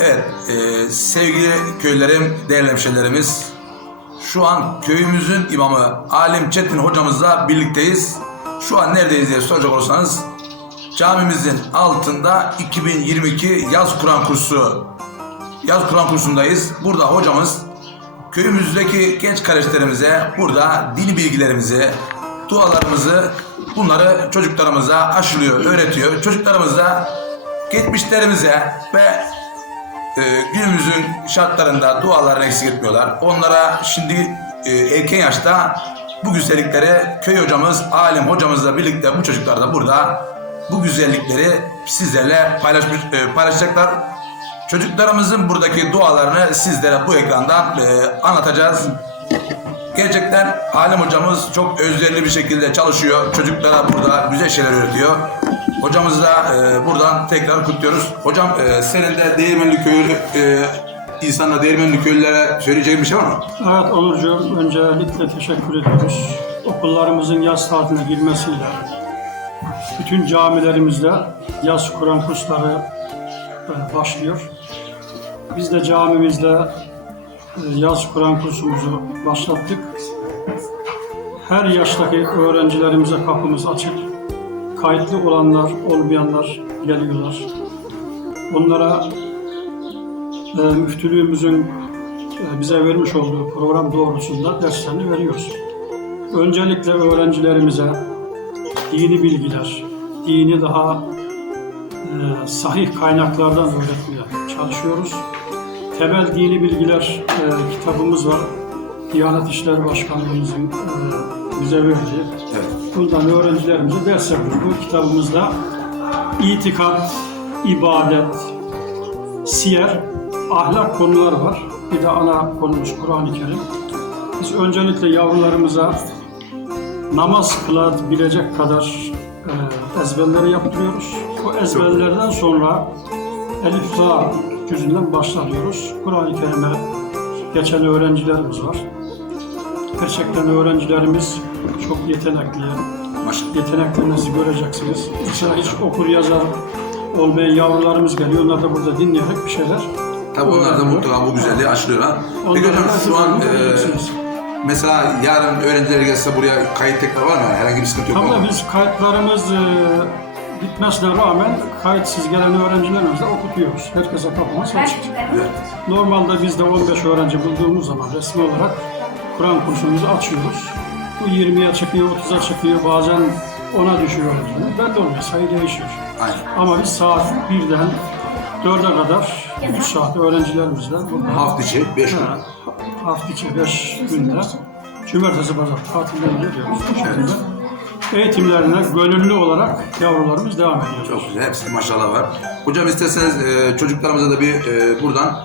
Evet, e, sevgili köylerim, değerli hemşehrilerimiz, şu an köyümüzün imamı Alim Çetin hocamızla birlikteyiz. Şu an neredeyiz diye soracak olursanız, camimizin altında 2022 yaz Kur'an kursu, yaz Kur'an kursundayız. Burada hocamız köyümüzdeki genç kardeşlerimize burada dini bilgilerimizi, dualarımızı, bunları çocuklarımıza aşılıyor, öğretiyor. Çocuklarımız da geçmişlerimize ve e, günümüzün şartlarında dualarını eksik etmiyorlar. Onlara şimdi e, erken yaşta bu güzellikleri köy hocamız, alim hocamızla birlikte bu çocuklar da burada bu güzellikleri sizlerle paylaşmış, e, paylaşacaklar. Çocuklarımızın buradaki dualarını sizlere bu ekrandan e, anlatacağız. Gerçekten Alim hocamız çok özverili bir şekilde çalışıyor. Çocuklara burada güzel şeyler öğretiyor. Hocamızı da e, buradan tekrar kutluyoruz. Hocam e, senin de Değirmenli Köyü e, insanla Değirmenli köylülere söyleyeceğin bir şey var mı? Evet Onurcuğum, öncelikle teşekkür ediyoruz. Okullarımızın yaz tatiline girmesiyle bütün camilerimizde yaz Kur'an kursları e, başlıyor. Biz de camimizde e, yaz Kur'an kursumuzu başlattık. Her yaştaki öğrencilerimize kapımız açık. Kayıtlı olanlar, olmayanlar geliyorlar. Onlara e, müftülüğümüzün e, bize vermiş olduğu program doğrultusunda derslerini veriyoruz. Öncelikle öğrencilerimize dini bilgiler, dini daha e, sahih kaynaklardan öğretmeye çalışıyoruz. Temel dini bilgiler e, kitabımız var. Diyanet İşleri Başkanlığımızın e, bize verdiği. Evet. Bundan öğrencilerimize ders yapıyoruz. Bu kitabımızda itikat, ibadet, siyer, ahlak konuları var. Bir de ana konumuz Kur'an-ı Kerim. Biz öncelikle yavrularımıza namaz kılabilecek kadar e, ezberleri yaptırıyoruz. Bu ezberlerden sonra Elif La cüzünden başlıyoruz. Kur'an-ı Kerim'e geçen öğrencilerimiz var. Gerçekten öğrencilerimiz çok yetenekli, Maşallah. yeteneklerinizi göreceksiniz. Mesela hiç okur yazar olmayan yavrularımız geliyor. Onlar da burada dinleyerek bir şeyler Tabii onlar da mutlaka bu güzelliği aşılıyor ha. Peki hocam şu an e, mesela yarın öğrenciler gelse buraya kayıt tekrar var mı? Herhangi bir sıkıntı yok Tabii mu? da biz kayıtlarımız e, bitmesine rağmen kayıtsız gelen öğrencilerimizi de okutuyoruz. Herkese kapımız açık. Evet. Normalde biz de 15 öğrenci bulduğumuz zaman resmi olarak Kur'an kursumuzu açıyoruz. Bu 20'ye çıkıyor, 30'a çıkıyor, bazen 10'a düşüyor. Ben de oluyor, sayı değişiyor. Aynen. Ama biz saat 1'den 4'e kadar 3 saat öğrencilerimizle burada Hafta içi 5 gün. Ha, hafta içi 5 günde cumartesi pazar tatilden geliyoruz. Şekilde eğitimlerine gönüllü olarak yavrularımız devam ediyor. Çok güzel. Hepsi maşallah var. Hocam isterseniz e, çocuklarımıza da bir e, buradan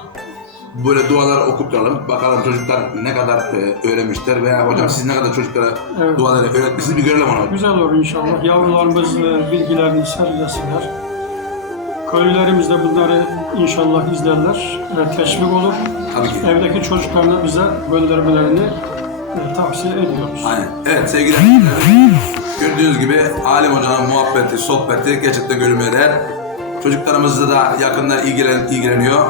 böyle dualar okutturalım. Bakalım çocuklar ne kadar e, öğrenmişler veya hocam siz ne kadar çocuklara Evet. duaları öğretmişsiniz bir görelim onu. Güzel olur inşallah. Yavrularımız e, bilgilerini sergilesinler. Köylülerimiz de bunları inşallah izlerler ve teşvik olur. Tabii ki. Evdeki çocuklarına bize göndermelerini e, tavsiye ediyoruz. Aynen. Evet sevgili arkadaşlar, Gördüğünüz gibi Alim Hoca'nın muhabbeti, sohbeti gerçekten görülmeye değer. Çocuklarımızla da yakından ilgilen, ilgileniyor.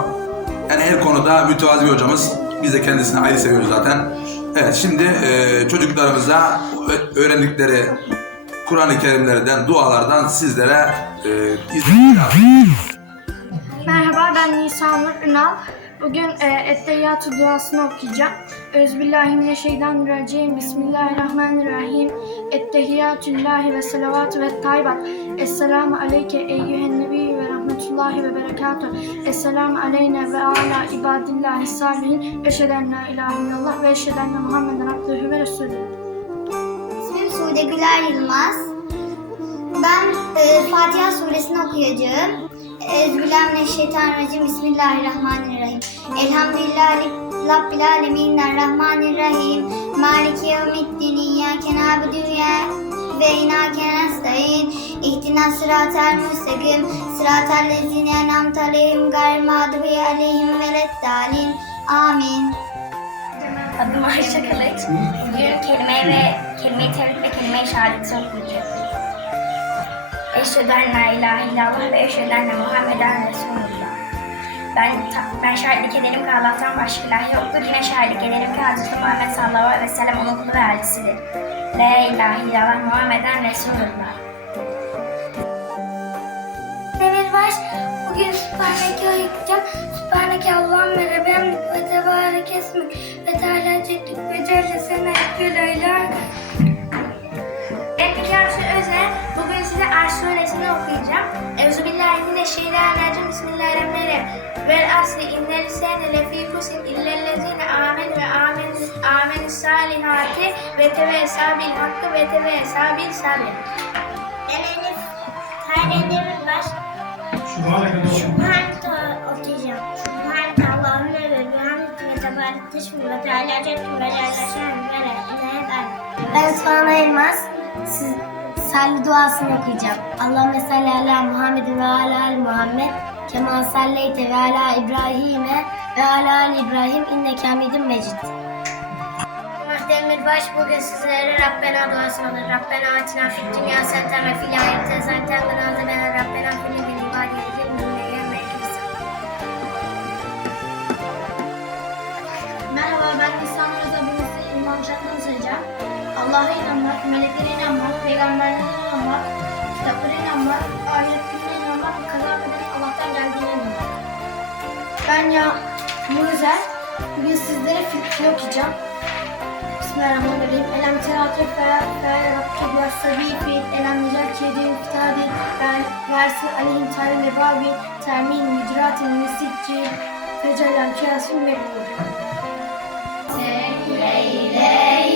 Yani her konuda mütevazi bir hocamız. Biz de kendisini ayrı seviyoruz zaten. Evet şimdi e, çocuklarımıza öğrendikleri Kur'an-ı Kerimlerden, dualardan sizlere e, izleyin. Merhaba ben Nisa Nur Ünal. Bugün e, Etteyyatü duasını okuyacağım. Özbillahimineşşeytanirracim. Bismillahirrahmanirrahim. Ettehiyyatüllahi ve salavatü ve tayyibat. Esselamu aleyke eyyühen nebiyyü rahmetullahi ve berekatuhu. Esselamu aleyne ve ala ibadillahi salihin. Eşheden la ilahe illallah ve eşheden Muhammeden abdühü ve resulü. İsmim Sude Güler Yılmaz. Ben e, Fatiha suresini okuyacağım. Euzubillahimineşşeytanirracim. Bismillahirrahmanirrahim. Elhamdülillahi Rabbil alemin. Rahmanirrahim. Maliki yevmiddin. İyyâke nâbudu ve iyyâke nestaîn. İhdina sıratel müstakim. Sıratel lezîne en'amte aleyhim gayril mağdubi aleyhim veleddâlin. Amin. Adım Ayşe Kılıç. Bugün kelime ve kelime-i tevhid ve kelime-i şehadeti okuyacağız. Eşhedü en la ilahe illallah ve eşhedü enne Muhammeden Resulullah. Ben, ben şahitlik ederim ki Allah'tan başka ilah yoktur. Yine şahitlik ederim ki Hz. Muhammed sallallahu aleyhi ve sellem onun kulu ve elçisidir. La ilahe illallah Muhammeden Resulullah. Demirbaş, bugün Sübhaneke okuyacağım. Sübhaneke Allah'ım ve Rabbim ve Tebarek esmik ve Teala Ceddük ve Celle Sene İkramsı Özer. Bugün size Arş suresini okuyacağım. Euzubillahimineşşeytanirracim. Bismillahirrahmanirrahim. Vel asri innel sene lefî kusin illellezine amen ve amen amen salihati ve tevessa bil hakkı ve tevessa bil sabir. Ben Elif Hayri Demirbaş. Sübhaneke okuyacağım. Sübhaneke Allahümme ve bihamdike ve tebarek teşmü ve teala ceddü ve yerleşen ve Ben Suana Elmas. Siz salli duasını okuyacağım. Allahümme salli ala Muhammed ve ala ali Muhammed. Kema salleyte ve ala İbrahim'e ve ala ali İbrahim inneke hamidun mecid. Demirbaş bugün sizlere Rabbena duasını alır. Rabbena atina fid dünya senten ve fil ahirete senten ve nazilena Rabbena fil bin ibadiyeti minneyen Merhaba ben İhsan Rıza Bulusu İmam Şah'tan sayacağım. Allah'a inanmak, meleklere inanmak, peygamberlere inanmak, kitaplara inanmak, ahiret gününe inanmak, kaza kaderin Allah'tan geldiğine inanmak. Ben ya Muzer, bugün sizlere fikri okuyacağım. Bismillahirrahmanirrahim. Elem teratü fe fe rabke bi asabi fi elem necer kedin fitadi versi aleyhim tarim ve termin mücratin misicci fecelem kiyasun mekbul. Leyleyi